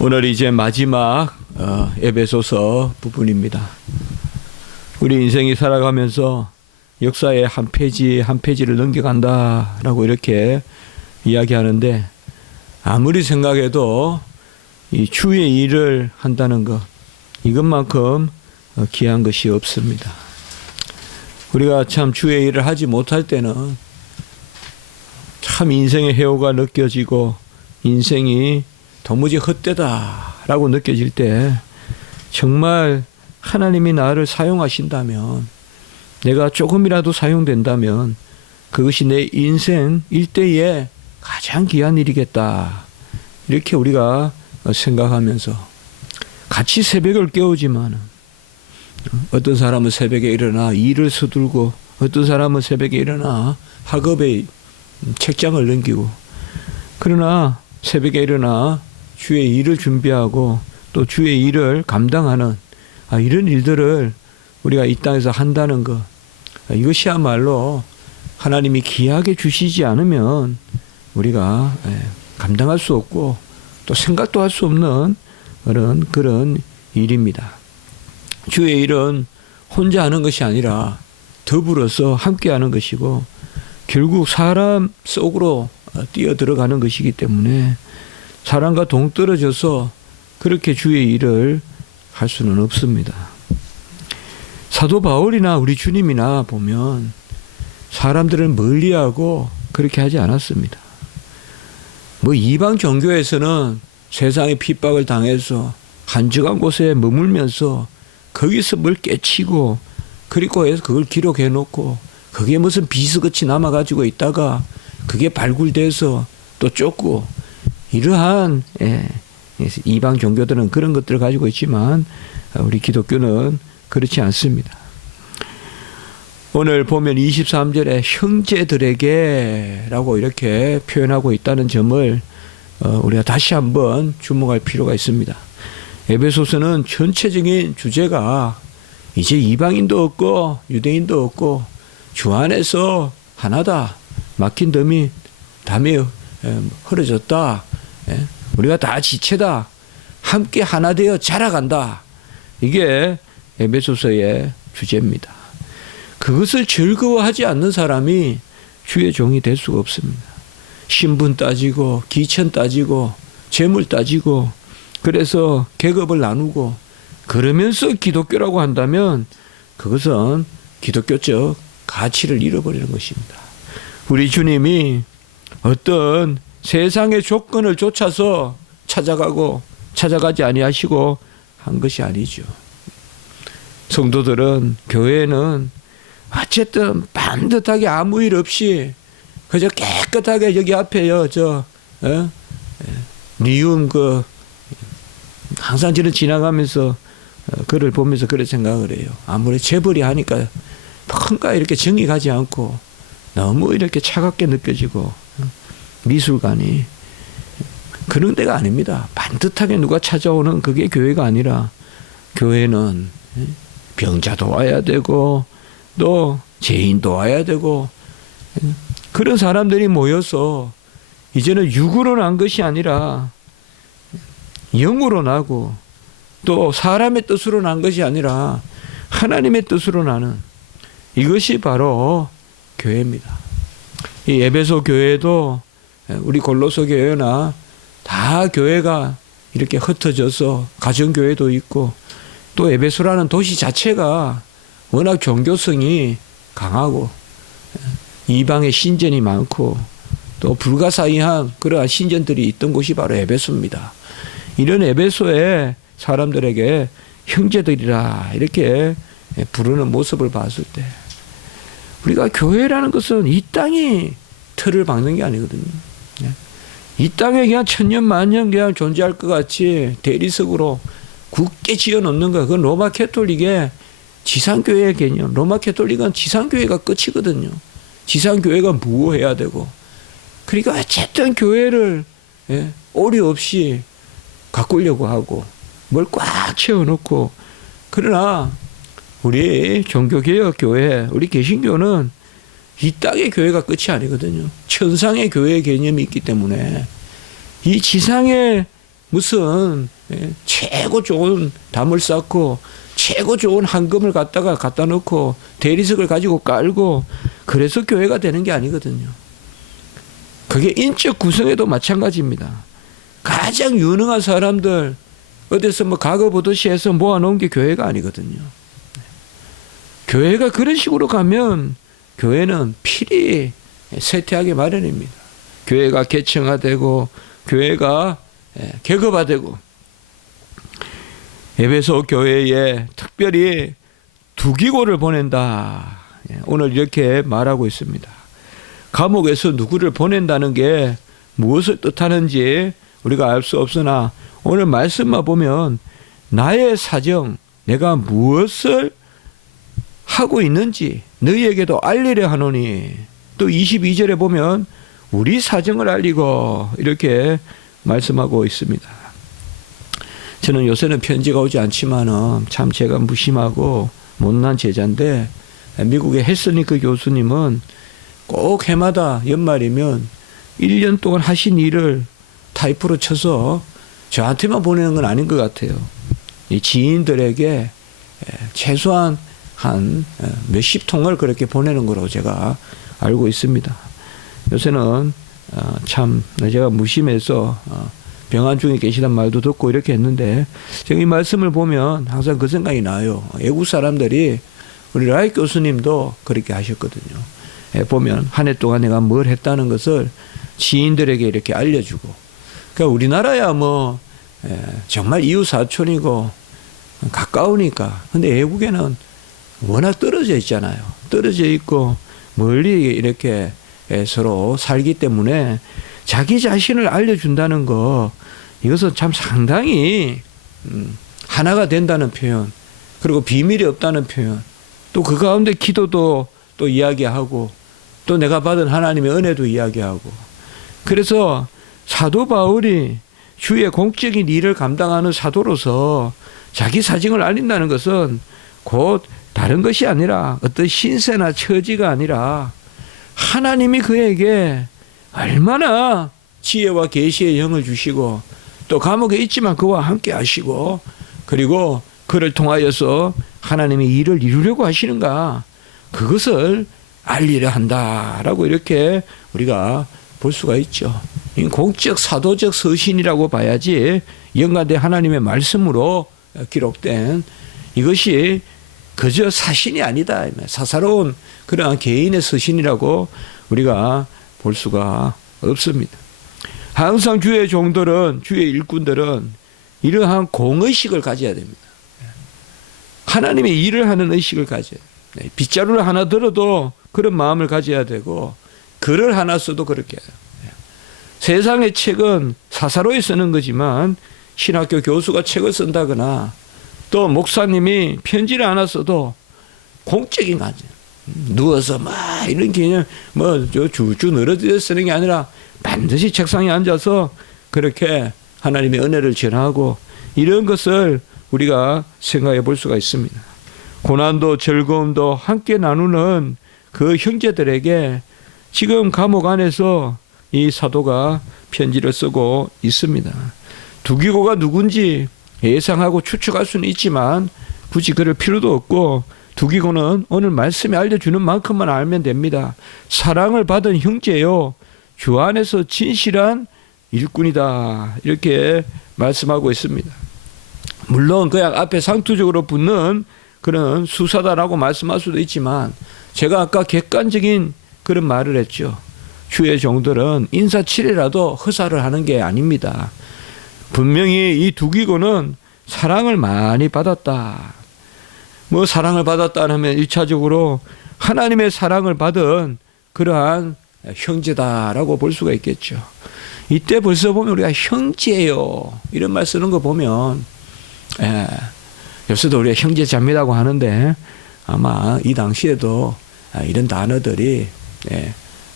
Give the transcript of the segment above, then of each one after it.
오늘 이제 마지막 에베소서 부분입니다. 우리 인생이 살아가면서 역사의 한 페이지 한 페이지를 넘겨간다라고 이렇게 이야기하는데, 아무리 생각해도 이 주의 일을 한다는 것, 이것만큼 귀한 것이 없습니다. 우리가 참 주의 일을 하지 못할 때는 참 인생의 해오가 느껴지고 인생이 도무지 헛되다라고 느껴질 때, 정말 하나님이 나를 사용하신다면, 내가 조금이라도 사용된다면 그것이 내 인생 일대에 가장 귀한 일이겠다, 이렇게 우리가 생각하면서 같이 새벽을 깨우지만, 어떤 사람은 새벽에 일어나 일을 서둘고, 어떤 사람은 새벽에 일어나 학업에 책장을 넘기고, 그러나 새벽에 일어나 주의 일을 준비하고 또 주의 일을 감당하는 이런 일들을 우리가 이 땅에서 한다는 것, 이것이야말로 하나님이 귀하게 주시지 않으면 우리가 감당할 수 없고 또 생각도 할 수 없는 그런 일입니다. 주의 일은 혼자 하는 것이 아니라 더불어서 함께 하는 것이고, 결국 사람 속으로 뛰어 들어가는 것이기 때문에 사람과 동떨어져서 그렇게 주의 일을 할 수는 없습니다. 사도 바울이나 우리 주님이나 보면 사람들을 멀리하고 그렇게 하지 않았습니다. 이방 종교에서는 세상의 핍박을 당해서 한적한 곳에 머물면서 거기서 뭘 깨치고, 그리고 해서 그걸 기록해 놓고 그게 무슨 비스같이 남아가지고 있다가 그게 발굴돼서 또 쫓고, 이러한 이방 종교들은 그런 것들을 가지고 있지만 우리 기독교는 그렇지 않습니다. 오늘 보면 23절에 형제들에게 라고 이렇게 표현하고 있다는 점을 우리가 다시 한번 주목할 필요가 있습니다. 에베소서는 전체적인 주제가 이제 이방인도 없고 유대인도 없고 주 안에서 하나다, 막힌 담이 흐려졌다, 우리가 다 지체다, 함께 하나 되어 자라간다, 이게 에베소서의 주제입니다. 그것을 즐거워하지 않는 사람이 주의 종이 될 수가 없습니다. 신분 따지고 기천 따지고 재물 따지고, 그래서 계급을 나누고 그러면서 기독교라고 한다면 그것은 기독교적 가치를 잃어버리는 것입니다. 우리 주님이 어떤 세상의 조건을 쫓아서 찾아가지 아니하시고 한 것이 아니죠. 성도들은, 교회는 어쨌든 반듯하게 아무 일 없이 그저 깨끗하게 여기 앞에요, 리움 항상 저는 지나가면서 그를 보면서 그렇게 생각을 해요. 아무리 재벌이 하니까 뭔가 이렇게 정이 가지 않고 너무 이렇게 차갑게 느껴지고, 미술관이 그런 데가 아닙니다. 반듯하게 누가 찾아오는 그게 교회가 아니라, 교회는 병자도 와야 되고 또 죄인도 와야 되고, 그런 사람들이 모여서 이제는 육으로 난 것이 아니라 영으로 나고, 또 사람의 뜻으로 난 것이 아니라 하나님의 뜻으로 나는, 이것이 바로 교회입니다. 이 에베소 교회도 우리 골로새 교회나 다 교회가 이렇게 흩어져서 가정교회도 있고, 또 에베소라는 도시 자체가 워낙 종교성이 강하고 이방의 신전이 많고 또 불가사의한 그러한 신전들이 있던 곳이 바로 에베소입니다. 이런 에베소의 사람들에게 형제들이라 이렇게 부르는 모습을 봤을 때, 우리가 교회라는 것은 이 땅이 틀을 박는 게 아니거든요. 이 땅에 그냥 천년 만년 그냥 존재할 것 같이 대리석으로 굳게 지어놓는 거, 그건 로마 캐톨릭의 지상교회의 개념. 로마 캐톨릭은 지상교회가 끝이거든요. 지상교회가 무효해야 되고, 그러니까 어쨌든 교회를 오류 없이 가꾸려고 하고 뭘 꽉 채워놓고, 그러나 우리 종교개혁교회, 우리 개신교는 이 땅의 교회가 끝이 아니거든요. 천상의 교회의 개념이 있기 때문에 이 지상의 무슨 최고 좋은 담을 쌓고 최고 좋은 황금을 갖다 놓고 대리석을 가지고 깔고 그래서 교회가 되는 게 아니거든요. 그게 인적 구성에도 마찬가지입니다. 가장 유능한 사람들 어디서 뭐 과거 보듯이 해서 모아놓은 게 교회가 아니거든요. 교회가 그런 식으로 가면 교회는 필히 쇠퇴하기 마련입니다. 교회가 계층화되고 교회가 계급화되고 에베소 교회에 특별히 두기고를 보낸다. 오늘 이렇게 말하고 있습니다. 감옥에서 누구를 보낸다는 게 무엇을 뜻하는지 우리가 알 수 없으나 오늘 말씀만 보면 나의 사정, 내가 무엇을 하고 있는지 너희에게도 알리려 하노니 또 22절에 보면 우리 사정을 알리고 이렇게 말씀하고 있습니다. 저는 요새는 편지가 오지 않지만은 참 제가 무심하고 못난 제자인데 미국의 헬스니크 교수님은 꼭 해마다 연말이면 1년 동안 하신 일을 타이프로 쳐서 저한테만 보내는 건 아닌 것 같아요. 이 지인들에게 최소한 한 몇십 통을 그렇게 보내는 거로 제가 알고 있습니다. 요새는 참 제가 무심해서 병환 중에 계시단 말도 듣고 이렇게 했는데 제가 이 말씀을 보면 항상 그 생각이 나요. 외국 사람들이 우리 라이 교수님도 그렇게 하셨거든요. 보면 한 해 동안 내가 뭘 했다는 것을 지인들에게 이렇게 알려주고 그러니까 우리나라야 뭐 정말 이웃 사촌이고 가까우니까 근데 외국에는 워낙 떨어져 있잖아요. 떨어져 있고 멀리 이렇게 서로 살기 때문에 자기 자신을 알려준다는 거 이것은 참 상당히 하나가 된다는 표현 그리고 비밀이 없다는 표현 또 그 가운데 기도도 또 이야기하고 또 내가 받은 하나님의 은혜도 이야기하고 그래서 사도 바울이 주의 공적인 일을 감당하는 사도로서 자기 사정을 알린다는 것은 곧 다른 것이 아니라 어떤 신세나 처지가 아니라 하나님이 그에게 얼마나 지혜와 계시의 영을 주시고 또 감옥에 있지만 그와 함께 하시고 그리고 그를 통하여서 하나님이 일을 이루려고 하시는가 그것을 알리려 한다라고 이렇게 우리가 볼 수가 있죠. 공적 사도적 서신이라고 봐야지 연관된 하나님의 말씀으로 기록된 이것이 그저 사신이 아니다. 사사로운 그러한 개인의 서신이라고 우리가 볼 수가 없습니다. 항상 주의 종들은 주의 일꾼들은 이러한 공의식을 가져야 됩니다. 하나님의 일을 하는 의식을 가져야 돼요. 빗자루를 하나 들어도 그런 마음을 가져야 되고 글을 하나 써도 그렇게 해요. 세상의 책은 사사로이 쓰는 거지만 신학교 교수가 책을 쓴다거나 또 목사님이 편지를 하나 써도 공적인 거죠. 누워서 막 이런 개념 줄줄 늘어져 쓰는 게 아니라 반드시 책상에 앉아서 그렇게 하나님의 은혜를 전하고 이런 것을 우리가 생각해 볼 수가 있습니다. 고난도 즐거움도 함께 나누는 그 형제들에게 지금 감옥 안에서 이 사도가 편지를 쓰고 있습니다. 두기고가 누군지 예상하고 추측할 수는 있지만 굳이 그럴 필요도 없고 두기고는 오늘 말씀이 알려주는 만큼만 알면 됩니다. 사랑을 받은 형제요 주 안에서 진실한 일꾼이다 이렇게 말씀하고 있습니다. 물론 그냥 앞에 상투적으로 붙는 그런 수사다라고 말씀할 수도 있지만 제가 아까 객관적인 그런 말을 했죠. 주의 종들은 인사치레라도 허사를 하는 게 아닙니다. 분명히 이 두기고는 사랑을 많이 받았다. 뭐 사랑을 받았다 하면 1차적으로 하나님의 사랑을 받은 그러한 형제다라고 볼 수가 있겠죠. 이때 벌써 보면 우리가 형제요 이런 말 쓰는 거 보면 요새도 우리가 형제자매라고 하는데 아마 이 당시에도 이런 단어들이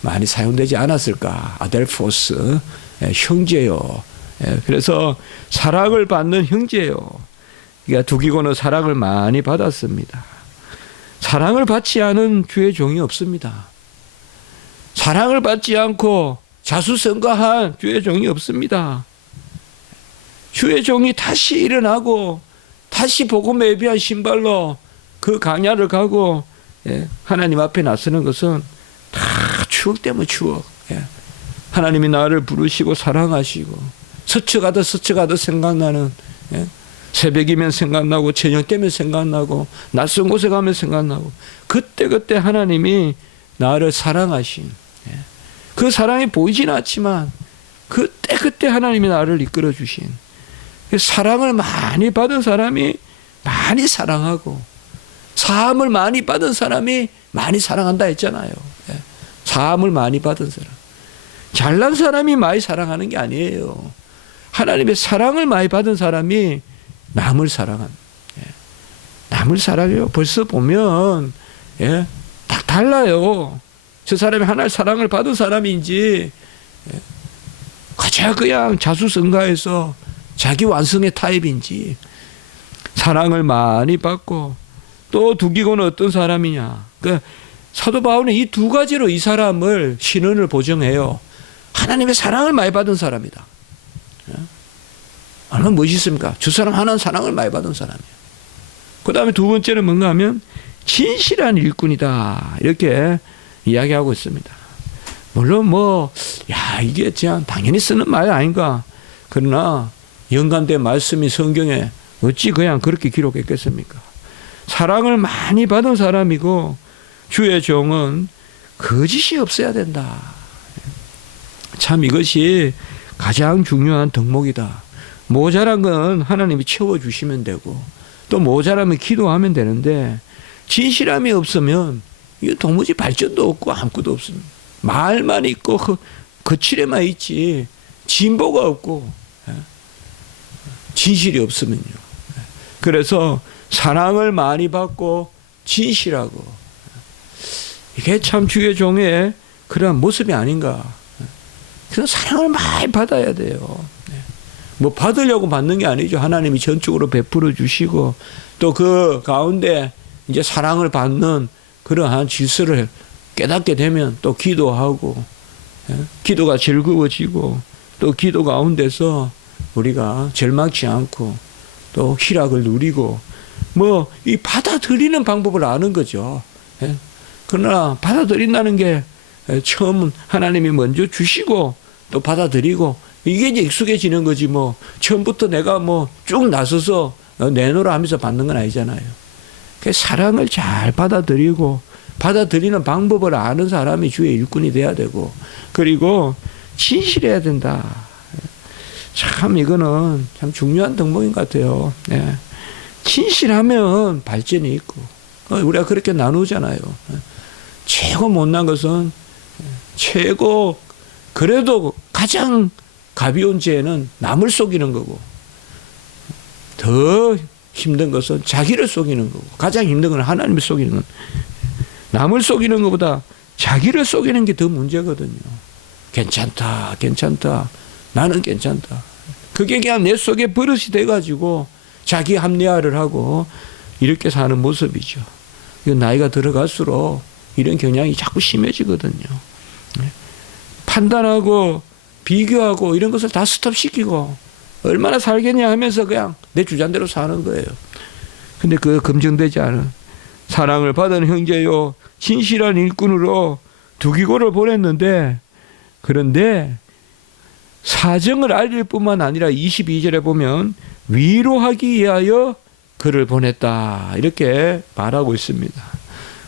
많이 사용되지 않았을까. 아델포스 형제요. 그래서 사랑을 받는 형제요. 그러니까 두기고는 사랑을 많이 받았습니다. 사랑을 받지 않은 주의 종이 없습니다. 사랑을 받지 않고 자수성가한 주의 종이 없습니다. 주의 종이 다시 일어나고 다시 복음에 예비한 신발로 그 강야를 가고 하나님 앞에 나서는 것은 다 추억 때문에 추억. 하나님이 나를 부르시고 사랑하시고 스쳐가듯 생각나는, 새벽이면 생각나고 저녁 때면 생각나고 낯선 곳에 가면 생각나고 그때 하나님이 나를 사랑하신, 그 사랑이 보이진 않지만 그때 하나님이 나를 이끌어 주신, 사랑을 많이 받은 사람이 많이 사랑하고 사함을 많이 받은 사람이 많이 사랑한다 했잖아요. 사함을 많이 받은 사람, 잘난 사람이 많이 사랑하는 게 아니에요. 하나님의 사랑을 많이 받은 사람이 남을 사랑합니다. 남을 사랑해요. 벌써 보면 딱 달라요. 저 사람이 하나의 사랑을 받은 사람인지 가장 그냥 자수성가해서 자기 완성의 타입인지, 사랑을 많이 받고 또 두기고는 어떤 사람이냐. 그러니까 사도 바울은 이 두 가지로 이 사람을 신원을 보정해요. 하나님의 사랑을 많이 받은 사람이다. 얼마나 멋있습니까? 저 사람 하나님 사랑을 많이 받은 사람이에요. 그 다음에 두 번째는 뭔가 하면 진실한 일꾼이다, 이렇게 이야기하고 있습니다. 물론 이게 그냥 당연히 쓰는 말 아닌가. 그러나 영감된 말씀이 성경에 어찌 그냥 그렇게 기록했겠습니까? 사랑을 많이 받은 사람이고 주의 종은 거짓이 없어야 된다. 참 이것이 가장 중요한 덕목이다. 모자란 건 하나님이 채워주시면 되고 또 모자라면 기도하면 되는데, 진실함이 없으면 이거 도무지 발전도 없고 아무것도 없습니다. 말만 있고 거칠에만 있지 진보가 없고 진실이 없으면요. 그래서 사랑을 많이 받고 진실하고, 이게 참 주의 종의 그러한 모습이 아닌가. 그래서 사랑을 많이 받아야 돼요. 받으려고 받는 게 아니죠. 하나님이 전적으로 베풀어 주시고 또 그 가운데 이제 사랑을 받는 그러한 질서를 깨닫게 되면 또 기도하고, 기도가 즐거워지고 또 기도 가운데서 우리가 절망치 않고 또 희락을 누리고 이 받아들이는 방법을 아는 거죠. 그러나 받아들인다는 게 처음 하나님이 먼저 주시고 또 받아들이고 이게 이제 익숙해지는 거지, 처음부터 내가 쭉 나서서 내놓으라 하면서 받는 건 아니잖아요. 사랑을 잘 받아들이고 받아들이는 방법을 아는 사람이 주의 일꾼이 돼야 되고, 그리고 진실해야 된다. 참 이거는 참 중요한 덕목인 것 같아요. 진실하면 발전이 있고, 우리가 그렇게 나누잖아요. 최고 못난 것은, 최고 그래도 가장 가벼운 죄는 남을 속이는 거고, 더 힘든 것은 자기를 속이는 거고, 가장 힘든 건 하나님을 속이는 건, 남을 속이는 것보다 자기를 속이는 게 더 문제거든요. 괜찮다, 나는 괜찮다. 그게 그냥 내 속에 버릇이 돼가지고 자기 합리화를 하고 이렇게 사는 모습이죠. 나이가 들어갈수록 이런 경향이 자꾸 심해지거든요. 판단하고 비교하고 이런 것을 다 스톱시키고 얼마나 살겠냐 하면서 그냥 내 주장대로 사는 거예요. 근데 그거 검증되지 않은, 사랑을 받은 형제요 진실한 일꾼으로 두기고를 보냈는데, 그런데 사정을 알릴 뿐만 아니라 22절에 보면 위로하기 위하여 그를 보냈다, 이렇게 말하고 있습니다.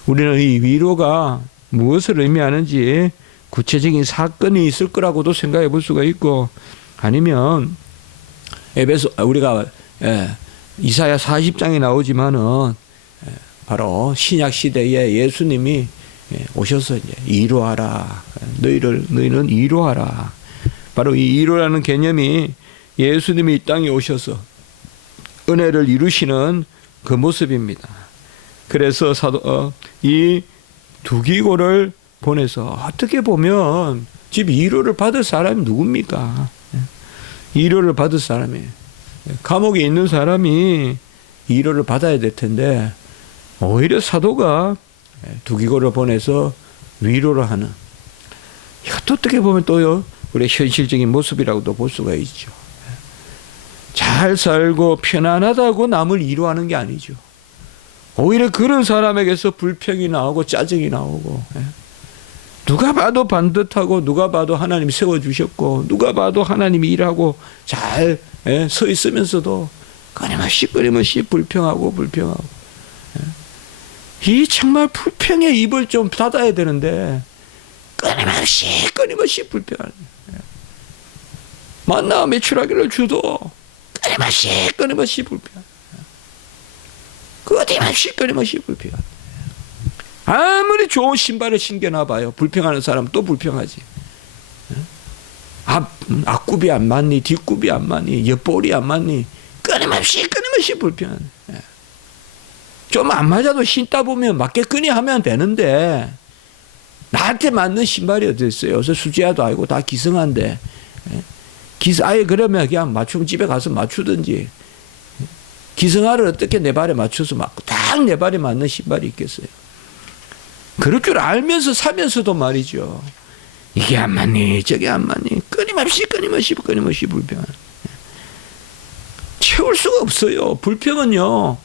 우리는 이 위로가 무엇을 의미하는지 구체적인 사건이 있을 거라고도 생각해 볼 수가 있고, 아니면 우리가 이사야 40장에 나오지만은 바로 신약 시대에 예수님이 오셔서 이제 위로하라, 너희는 위로하라. 바로 이 위로라는 개념이 예수님이 이 땅에 오셔서 은혜를 이루시는 그 모습입니다. 그래서 이 두기고를 보내서 어떻게 보면 지금 위로를 받을 사람이 누굽니까? 위로를 받을 사람이, 감옥에 있는 사람이 위로를 받아야 될 텐데 오히려 사도가 두기고를 보내서 위로를 하는, 이것도 어떻게 보면 또요 우리 현실적인 모습이라고도 볼 수가 있죠. 잘 살고 편안하다고 남을 위로하는 게 아니죠. 오히려 그런 사람에게서 불평이 나오고 짜증이 나오고, 누가 봐도 반듯하고 누가 봐도 하나님 세워주셨고 누가 봐도 하나님이 일하고 잘 서 있으면서도 끊임없이 불평하고 이 정말 불평의 입을 좀 닫아야 되는데 끊임없이 불평하는 거예요. 만나 매출하기를 주도 끊임없이 불평. 끊임없이 불평. 아무리 좋은 신발을 신겨놔봐요. 불평하는 사람 또 불평하지. 앞굽이 안 맞니? 뒷굽이 안 맞니? 옆볼이 안 맞니? 끊임없이 불평하네. 좀 안 맞아도 신다 보면 맞게끔이 하면 되는데 나한테 맞는 신발이 어디 있어요? 요새 수지야도 아니고 다 기성한데 아예 그러면 그냥 맞추면 집에 가서 맞추든지 기성화를 어떻게 내 발에 맞춰서 맞고 딱 내 발에 맞는 신발이 있겠어요? 그럴 줄 알면서 사면서도 말이죠. 이게 안 맞니? 저게 안 맞니? 끊임없이 불평하는. 채울 수가 없어요. 불평은요.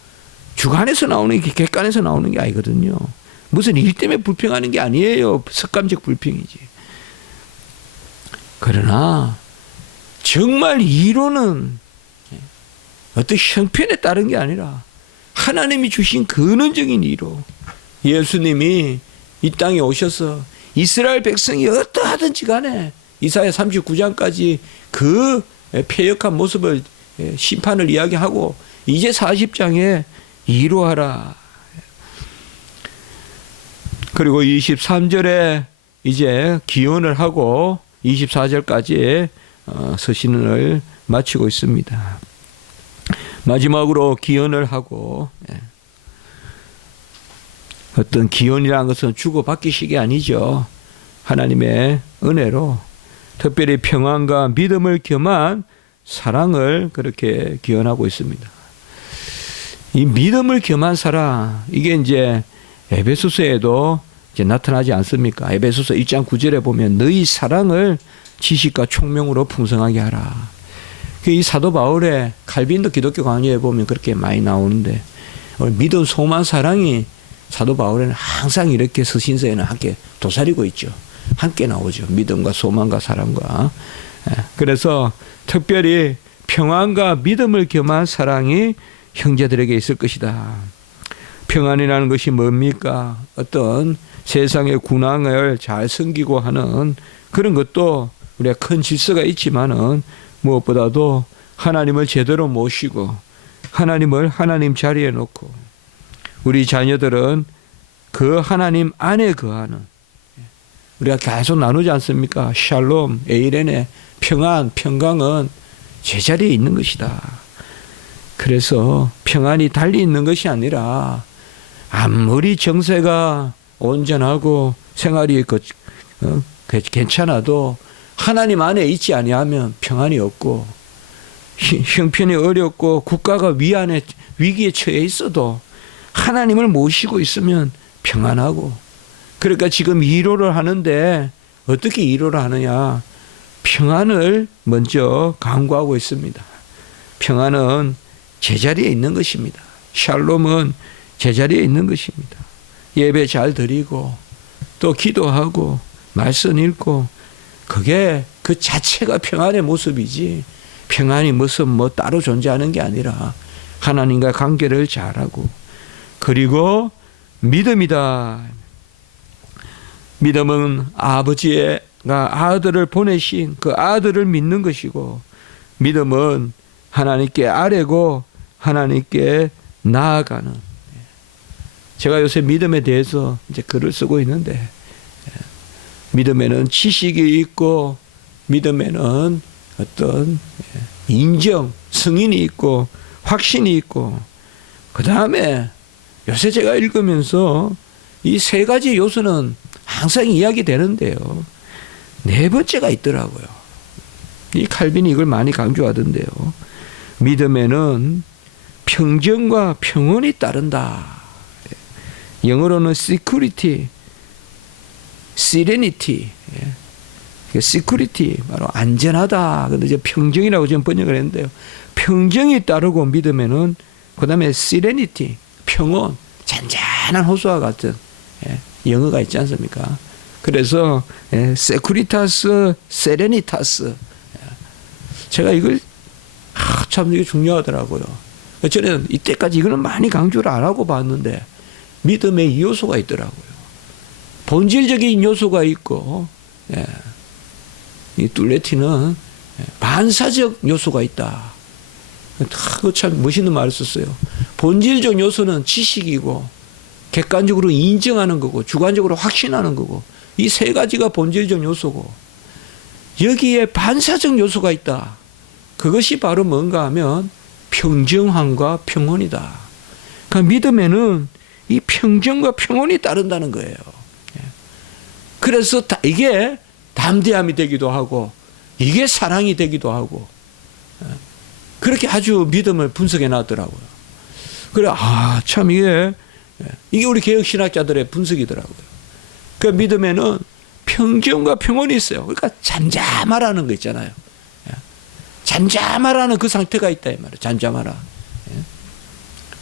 주관에서 나오는 게 객관에서 나오는 게 아니거든요. 무슨 일 때문에 불평하는 게 아니에요. 습관적 불평이지. 그러나 정말 이론은 어떤 형편에 따른 게 아니라 하나님이 주신 근원적인 이로 예수님이 이 땅에 오셔서 이스라엘 백성이 어떠하든지 간에 이사야 39장까지 그 패역한 모습을 심판을 이야기하고 이제 40장에 이루하라. 그리고 23절에 이제 기원을 하고 24절까지 서신을 마치고 있습니다. 마지막으로 기원을 하고 어떤 기원이라는 것은 주고받기식이 아니죠. 하나님의 은혜로 특별히 평안과 믿음을 겸한 사랑을 그렇게 기원하고 있습니다. 이 믿음을 겸한 사랑, 이게 이제 에베소서에도 이제 나타나지 않습니까? 에베소서 1장 9절에 보면 너희 사랑을 지식과 총명으로 풍성하게 하라. 이 사도 바울의 칼빈도 기독교 강의에 보면 그렇게 많이 나오는데 믿음, 소망, 사랑이 사도 바울에는 항상 이렇게 서신서에는 함께 도사리고 있죠. 함께 나오죠. 믿음과 소망과 사랑과. 그래서 특별히 평안과 믿음을 겸한 사랑이 형제들에게 있을 것이다. 평안이라는 것이 뭡니까? 어떤 세상의 군왕을 잘 섬기고 하는 그런 것도 우리가 큰 질서가 있지만은 무엇보다도 하나님을 제대로 모시고 하나님을 하나님 자리에 놓고 우리 자녀들은 그 하나님 안에 거하는, 우리가 계속 나누지 않습니까? 샬롬, 에이렌의 평안, 평강은 제자리에 있는 것이다. 그래서 평안이 달리 있는 것이 아니라 아무리 정세가 온전하고 생활이 괜찮아도 하나님 안에 있지 아니하면 평안이 없고, 형편이 어렵고 국가가 위기에 처해 있어도 하나님을 모시고 있으면 평안하고. 그러니까 지금 위로를 하는데 어떻게 위로를 하느냐? 평안을 먼저 강구하고 있습니다. 평안은 제자리에 있는 것입니다. 샬롬은 제자리에 있는 것입니다. 예배 잘 드리고 또 기도하고 말씀 읽고, 그게 그 자체가 평안의 모습이지, 평안이 무슨 따로 존재하는 게 아니라 하나님과 관계를 잘하고, 그리고 믿음이다. 믿음은 아버지가 아들을 보내신 그 아들을 믿는 것이고, 믿음은 하나님께 아뢰고 하나님께 나아가는. 제가 요새 믿음에 대해서 이제 글을 쓰고 있는데, 믿음에는 지식이 있고 믿음에는 어떤 인정, 승인이 있고 확신이 있고, 그 다음에 요새 제가 읽으면서 이 세 가지 요소는 항상 이야기되는데요, 네 번째가 있더라고요. 이 칼빈이 이걸 많이 강조하던데요. 믿음에는 평정과 평온이 따른다. 영어로는 security, serenity, security 바로 안전하다. 근데 이제 평정이라고 지금 번역을 했는데요. 평정이 따르고 믿음에는 그다음에 시레니티, 평온, 잔잔한 호수와 같은 영어가 있지 않습니까? 그래서 세쿠리타스, 세레니타스. 제가 이걸 참 이게 중요하더라고요. 저는 이때까지 이거는 많이 강조를 안 하고 봤는데 믿음의 이 요소가 있더라고요. 본질적인 요소가 있고 이 둘레티는 반사적 요소가 있다. 참 멋있는 말을 썼어요. 본질적 요소는 지식이고 객관적으로 인정하는 거고 주관적으로 확신하는 거고 이 세 가지가 본질적 요소고 여기에 반사적 요소가 있다. 그것이 바로 뭔가 하면 평정함과 평온이다. 그러니까 믿음에는 이 평정과 평온이 따른다는 거예요. 그래서 이게 담대함이 되기도 하고 이게 사랑이 되기도 하고 그렇게 아주 믿음을 분석해 놨더라고요. 그래, 참 이게 우리 개혁신학자들의 분석이더라고요. 그 믿음에는 평정과 평온이 있어요. 그러니까 잠잠하라는 거 있잖아요. 잠잠하라는 그 상태가 있다 이 말이에요. 잠잠하라.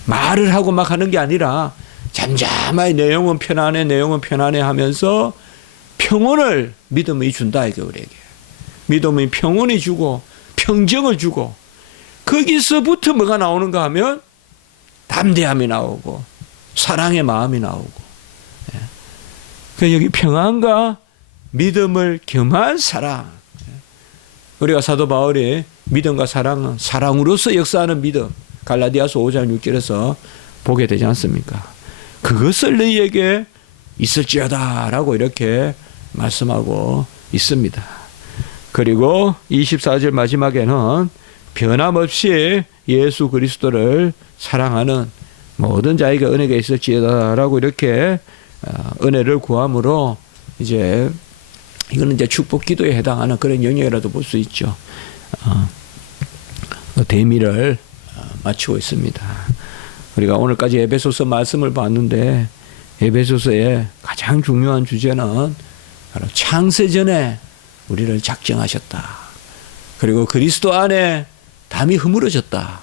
말을 하고 막 하는 게 아니라 잠잠하게 내 영은 편안해, 내 영은 편안해 하면서 평온을 믿음이 준다 이게 우리에게. 믿음이 평온이 주고 평정을 주고 거기서부터 뭐가 나오는가 하면 담대함이 나오고 사랑의 마음이 나오고 여기 평안과 믿음을 겸한 사랑. 우리가 사도 바울이 믿음과 사랑은 사랑으로서 역사하는 믿음 갈라디아서 5장 6절에서 보게 되지 않습니까? 그것을 너희에게 있을지어다 라고 이렇게 말씀하고 있습니다. 그리고 24절 마지막에는 변함없이 예수 그리스도를 사랑하는 모든 자에게 은혜가 있을지어다 라고 이렇게 은혜를 구함으로 이제 이거는 이제 축복 기도에 해당하는 그런 영역이라도 볼 수 있죠. 대미를 마치고 있습니다. 우리가 오늘까지 에베소서 말씀을 봤는데 에베소서의 가장 중요한 주제는 바로 창세전에 우리를 작정하셨다. 그리고 그리스도 안에 담이 허물어졌다.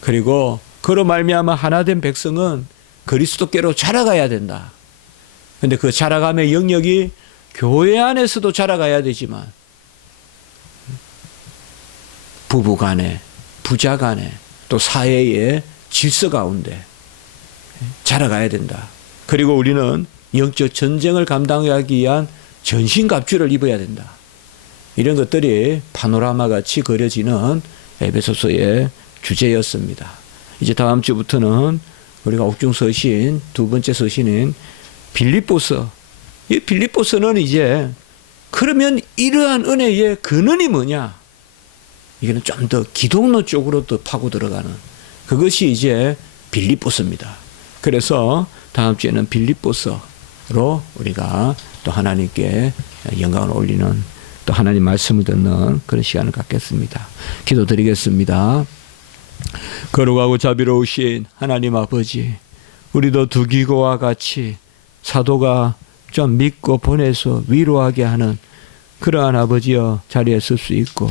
그리고 그로 말미암아 하나된 백성은 그리스도께로 자라가야 된다. 그런데 그 자라감의 영역이 교회 안에서도 자라가야 되지만 부부 간에 부자 간에 또 사회의 질서 가운데 자라가야 된다. 그리고 우리는 영적 전쟁을 감당하기 위한 전신갑주를 입어야 된다. 이런 것들이 파노라마 같이 그려지는 에베소서의 주제였습니다. 이제 다음 주부터는 우리가 옥중 서신 두 번째 서신인 빌립보서. 이 빌립보서는 이제 그러면 이러한 은혜의 근원이 뭐냐? 이거는 좀 더 기독론 쪽으로 더 파고 들어가는 그것이 이제 빌립보서입니다. 그래서 다음 주에는 빌립보서로 우리가 또 하나님께 영광을 올리는 또 하나님 말씀을 듣는 그런 시간을 갖겠습니다. 기도드리겠습니다. 거룩하고 자비로우신 하나님 아버지, 우리도 두기고와 같이 사도가 좀 믿고 보내서 위로하게 하는 그러한 아버지여 자리에 설 수 있고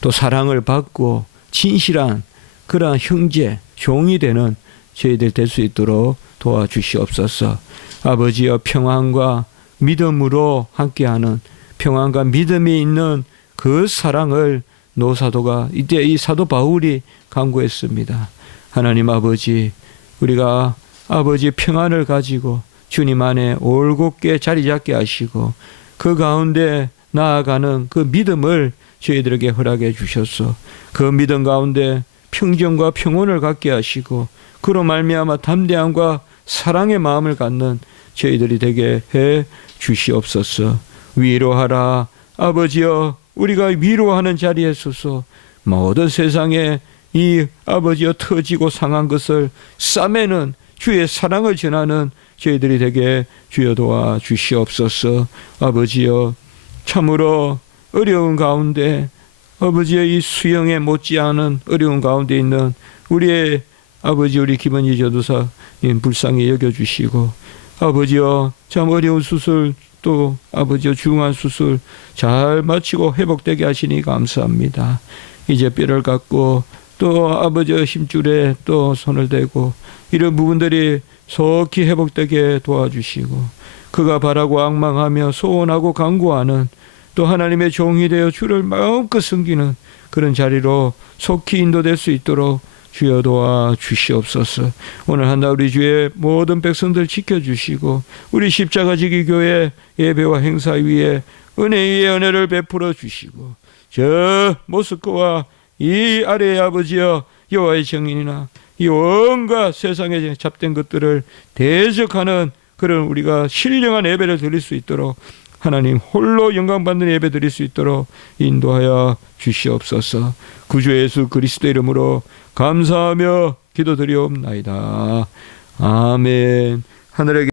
또 사랑을 받고 진실한 그러한 형제, 종이 되는 저희들 될 수 있도록 도와주시옵소서. 아버지여 평안과 믿음으로 함께하는 평안과 믿음이 있는 그 사랑을 노사도가 이때 이 사도 바울이 강구했습니다. 하나님 아버지, 우리가 아버지 평안을 가지고 주님 안에 올곧게 자리 잡게 하시고 그 가운데 나아가는 그 믿음을 저희들에게 허락해 주셔서 그 믿음 가운데 평정과 평온을 갖게 하시고 그로 말미암아 담대함과 사랑의 마음을 갖는 저희들이 되게 해 주시옵소서. 위로하라 아버지여, 우리가 위로하는 자리에 서서 모든 세상에 이 아버지여 터지고 상한 것을 싸매는 주의 사랑을 전하는 저희들이 되게 주여 도와 주시옵소서. 아버지여, 참으로 어려운 가운데 아버지여 이 수영에 못지않은 어려운 가운데 있는 우리의 아버지 우리 김은희 전도사님 불쌍히 여겨주시고 아버지여 참 어려운 수술 또 아버지여 중한 수술 잘 마치고 회복되게 하시니 감사합니다. 이제 뼈를 갖고 또 아버지의 힘줄에 또 손을 대고 이런 부분들이 속히 회복되게 도와주시고 그가 바라고 앙망하며 소원하고 간구하는 또 하나님의 종이 되어 주를 마음껏 섬기는 그런 자리로 속히 인도될 수 있도록 주여 도와 주시옵소서. 오늘 한날 우리 주의 모든 백성들 지켜주시고 우리 십자가지기 교회 예배와 행사 위에 은혜 위에 은혜를 베풀어 주시고 저 모스크와 이 아래의 아버지여 여호와의 정인이나 이 온갖 세상에 잡된 것들을 대적하는 그런 우리가 신령한 예배를 드릴 수 있도록 하나님 홀로 영광 받는 예배 드릴 수 있도록 인도하여 주시옵소서. 구주 예수 그리스도 이름으로 감사하며 기도드리옵나이다. 아멘. 하늘에